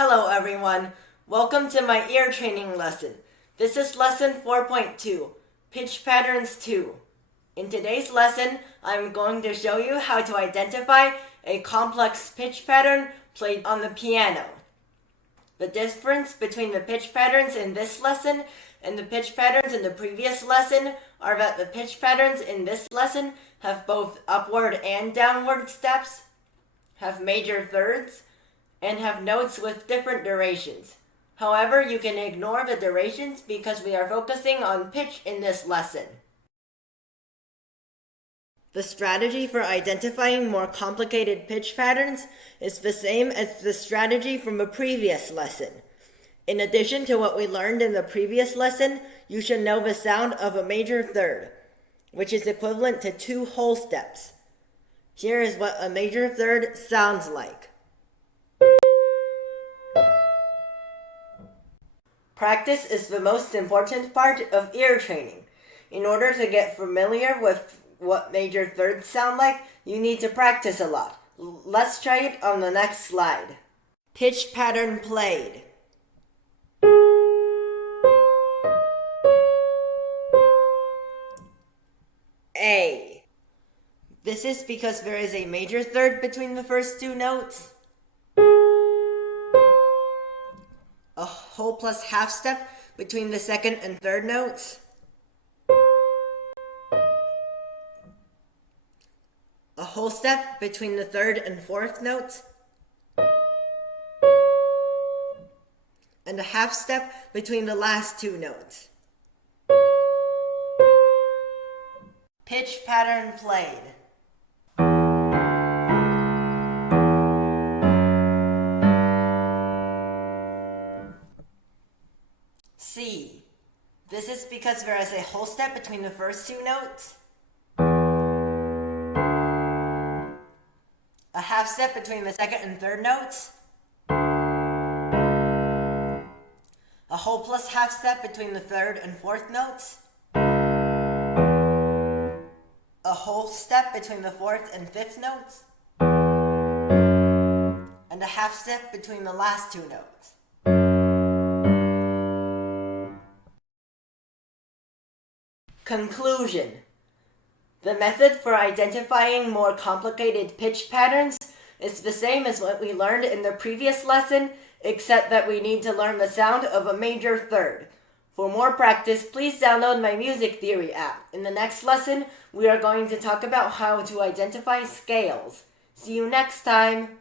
Hello everyone, welcome to my ear training lesson. This is lesson 4.2, Pitch Patterns 2. In today's lesson, I'm going to show you how to identify a complex pitch pattern played on the piano. The difference between the pitch patterns in this lesson and the pitch patterns in the previous lesson are that the pitch patterns in this lesson have both upward and downward steps, have major thirds, and have notes with different durations. However, you can ignore the durations because we are focusing on pitch in this lesson. The strategy for identifying more complicated pitch patterns is the same as the strategy from a previous lesson. In addition to what we learned in the previous lesson, you should know the sound of a major third, which is equivalent to 2 whole steps. Here is what a major third sounds like. Practice is the most important part of ear training. In order to get familiar with what major thirds sound like, you need to practice a lot. Let's try it on the next slide. Pitch pattern played. A. This is because there is a major third between the first 2 notes. A whole plus half step between the second and third notes. A whole step between the third and fourth notes. And a half step between the last 2 notes. Pitch pattern played. C. This is because there is a whole step between the first 2 notes, a half step between the second and third notes, a whole plus half step between the third and fourth notes, a whole step between the fourth and fifth notes, and a half step between the last 2 notes. Conclusion. The method for identifying more complicated pitch patterns is the same as what we learned in the previous lesson, except that we need to learn the sound of a major third. For more practice, please download my music theory app. In the next lesson, we are going to talk about how to identify scales. See you next time!